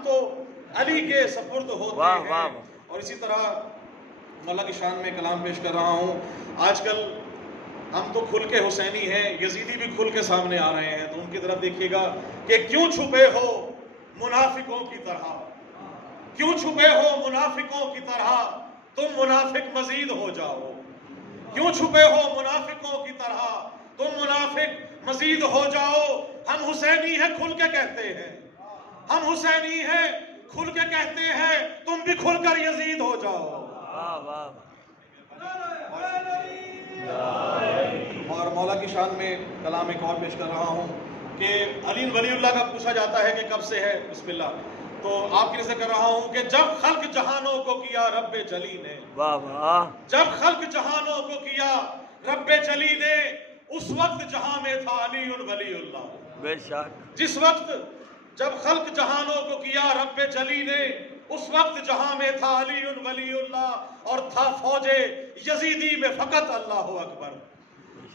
ہم تو علی کے سپرد ہوتے واہ ہیں۔ واہ اور اسی طرح مولا کی شان میں کلام پیش کر رہا ہوں۔ آج کل ہم تو کھل کے حسینی ہیں، یزیدی بھی کھل کے سامنے آ رہے ہیں، تو ان کی طرف دیکھیے گا کہ کیوں چھپے ہو منافقوں کی طرح، کیوں چھپے ہو منافقوں کی طرح، تم منافق مزید ہو جاؤ، کیوں چھپے ہو منافقوں کی طرح، تم منافق مزید ہو جاؤ۔ ہم حسینی ہیں کھل کے کہتے ہیں، ہم حسینی ہیں کھل کے کہتے ہیں، تم بھی کھل کر یزید ہو جاؤ۔ واہ واہ اور مولا کی شان میں کلام ایک اور پیش کر رہا ہوں کہ علی ولی اللہ کا پوچھا جاتا ہے کہ کب سے ہے، بسم اللہ، تو آپ کے لیے کر رہا ہوں کہ جب خلق جہانوں کو کیا رب جلی نے، واہ واہ جب خلق جہانوں کو کیا رب جلی نے، اس وقت جہاں میں تھا علی ولی اللہ۔ بے شک جس وقت جب خلق جہانوں کو کیا رب جلی نے، اس وقت جہاں میں تھا علی ولی اللہ، اور تھا فوج یزیدی میں فقط اللہ اکبر،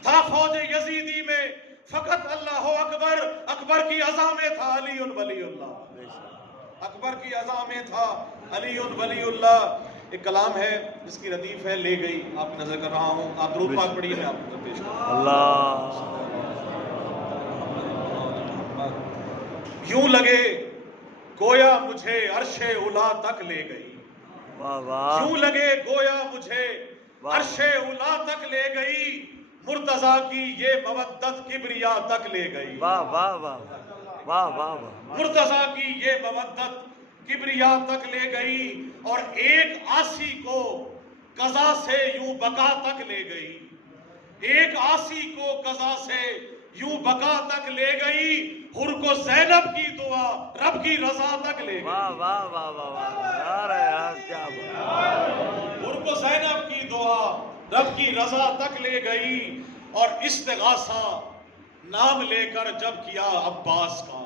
تھا فوج یزیدی میں فقط اللہ اکبر، اکبر کی عزا میں تھا علی ولی اللہ، بے شک اکبر کی عزا میں تھا علی ولی اللہ۔ ایک کلام ہے جس کی ردیف ہے لے گئی، آپ کی نظر کر رہا ہوں، آپ درود پاک پڑھیے، میں آپ کو پیش کروں۔ اللہ یوں لگے گویا مجھے عرش اولا تک لے گئی، واہ واہ یوں لگے گویا مجھے عرش اولا تک لے گئی، مرتضیٰ کی یہ مودت کبریا تک لے گئی، واہ واہ واہ واہ واہ واہ مرتضیٰ کی یہ مودت کبریا تک لے گئی، اور ایک عاصی کو قضا سے یوں بقا تک لے گئی، ایک عاصی کو قضا سے یوں بقا تک لے گئی، حر کو زینب کی دعا رب کی رضا تک لے گئی، واہ واہ واہ واہ واہ یار یار کیا بات حر کو زینب کی دعا رب کی رضا تک لے گئی، اور استغاثہ نام لے کر جب کیا عباس کا،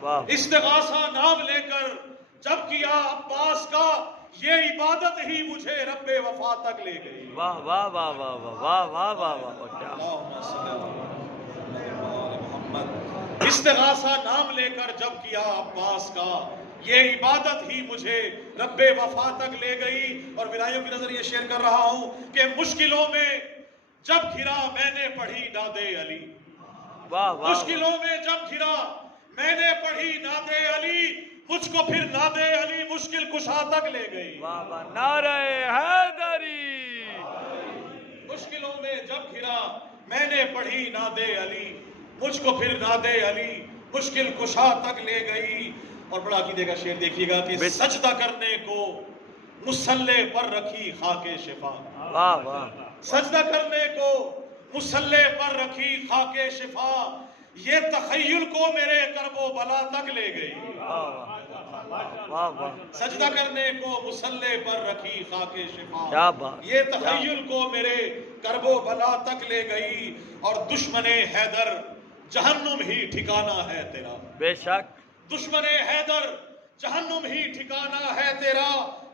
واہ استغاثہ نام لے کر جب کیا عباس کا، یہ عبادت ہی مجھے رب وفا تک لے گئی۔ واہ واہ واہ واہ واہ واہ واہ واہ کیا اللہم صلی علی محمد۔ استغاثہ نام لے کر جب کیا عباس کا، یہ عبادت ہی مجھے رب وفا تک لے گئی۔ اور ولایوں کی نظر یہ شیئر کر رہا ہوں کہ مشکلوں میں جب گھرا میں نے پڑھی ناد علی، واہ واہ مشکلوں میں جب گھرا میں نے پڑھی ناد علی، مجھ کو پھر ناد علی مشکل کشا تک لے گئی، واہ واہ نعرہ حیدری مشکلوں میں جب گھرا میں نے پڑھی ناد علی، مجھ کو پھر ناد علی مشکل کشا تک لے گئی۔ اور بڑا عقیدے کا شعر دیکھیے گا کہ سجدہ کرنے کو مصلے پر رکھی خاک شفا، واہ واہ سجدہ کرنے کو مصلے پر رکھی خاک شفا، یہ تخیل کو میرے کرب و بلا تک لے گئی، واہ واہ سجدہ کرنے کو مصلے پر رکھی خاک شفا، کیا بات یہ تخیل کو میرے کرب و بلا تک لے گئی۔ اور دشمن حیدر جہنم ہی ٹھکانہ ہے تیرا، بے شک دشمن حیدر جہنم ہی ٹھکانہ ہے تیرا،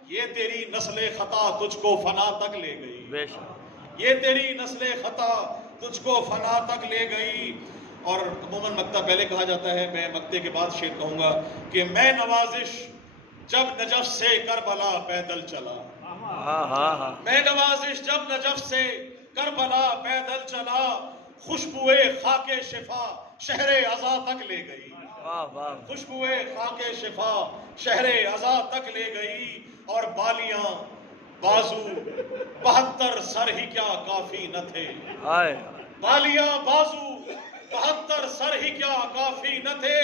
یہ تیری نسل خطا تجھ کو فنا تک لے گئی، بے شک یہ تیری نسل خطا تجھ کو فنا تک لے گئی۔ اور عموماً مکتہ پہلے کہا جاتا ہے، میں مکتے کے بعد شعر کہوں گا کہ میں نوازش جب نجف سے کربلا پیدل چلا، ہاں ہاں ہاں میں نوازش جب نجف سے کربلا پیدل چلا، خوشبوئے خاک شفا شہر عزا تک لے گئی، واہ واہ خوشبوئے خاک شفا شہر عزا تک لے گئی۔ اور بالیاں بازو 72 سر ہی کیا کافی نہ تھے، ہائے بالیاں بازو 72 سر ہی کیا کافی نہ تھے،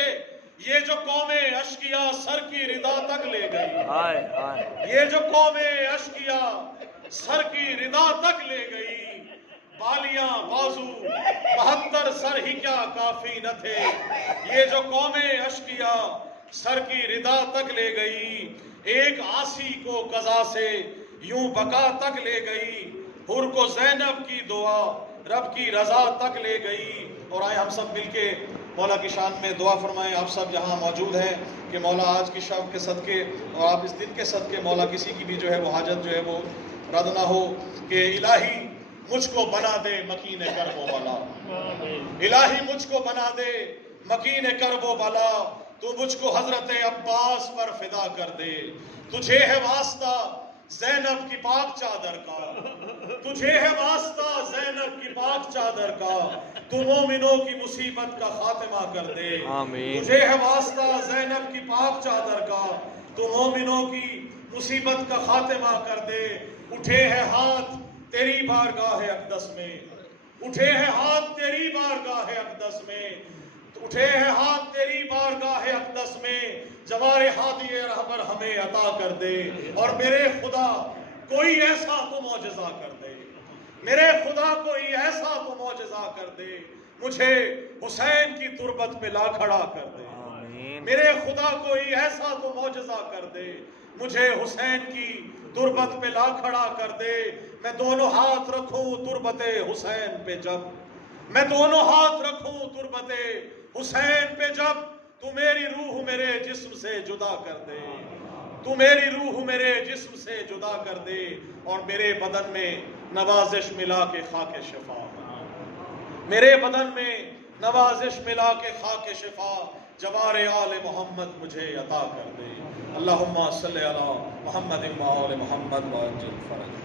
یہ جو قوم اشقیا سر کی ردا تک لے گئی، ہائے ہائے یہ جو قوم اشقیا سر کی ردا تک لے گئی، بالیاں بازو 72 سر ہی کیا کافی نہ تھے، یہ جو قوم اشقیا سر کی ردا تک لے گئی، ایک عاصی کو قضا سے یوں بقا تک لے گئی، حر کو زینب کی دعا رب کی رضا تک لے گئی۔ اور آئے ہم سب مل کے مولا کی شان میں دعا فرمائیں، آپ سب جہاں موجود ہیں، کہ مولا آج کی شب کے صدقے اور آپ اس دن کے صدقے مولا کسی کی بھی جو ہے وہ حاجت جو ہے وہ رد نہ ہو، کہ الہی مجھ کو بنا دے مکین کرب و بلا، الہی مجھ کو بنا دے مکین کرب و بلا، تو مجھ کو حضرت عباس پر فدا کر دے. تجھے ہے واسطہ زینب کی پاک چادر کا, تجھے ہے واسطہ زینب کی پاک چادر کا, تو مومنوں کی مصیبت کا خاتمہ کر دے. آمین. تجھے ہے واسطہ زینب کی پاک چادر کا, تو مومنوں کی مصیبت کا خاتمہ کر دے. اٹھے ہیں ہاتھ تیری بارگاہ اقدس میں, اٹھے ہیں ہاتھ تیری بارگاہ اقدس میں, اٹھے ہیں ہاتھ تیری بارگاہ اقدس میں. جوار ہادی رہبر ہمیں عطا کر دے. اور میرے خدا کوئی ایسا تو معجزہ کر دے, میرے خدا کوئی ایسا تو معجزہ کر دے, مجھے حسین کی تربت پہ لا کھڑا کر دے. آمین. میرے خدا کوئی ایسا تو معجزہ کر دے, مجھے حسین کی تربت پہ لا کھڑا کر دے. میں دونوں ہاتھ رکھوں تربت حسین پہ جب, میں دونوں ہاتھ رکھوں تربت حسین پہ جب, تو میری روح میرے جسم سے جدا کر دے, تو میری روح میرے جسم سے جدا کر دے, اور میرے بدن میں نوازش ملا کے خاک شفا, میرے بدن میں نوازش ملا کے خاک شفا جوار آل محمد مجھے عطا کر دے. اللہم صلی علی محمد و آل محمد وعجل فرج.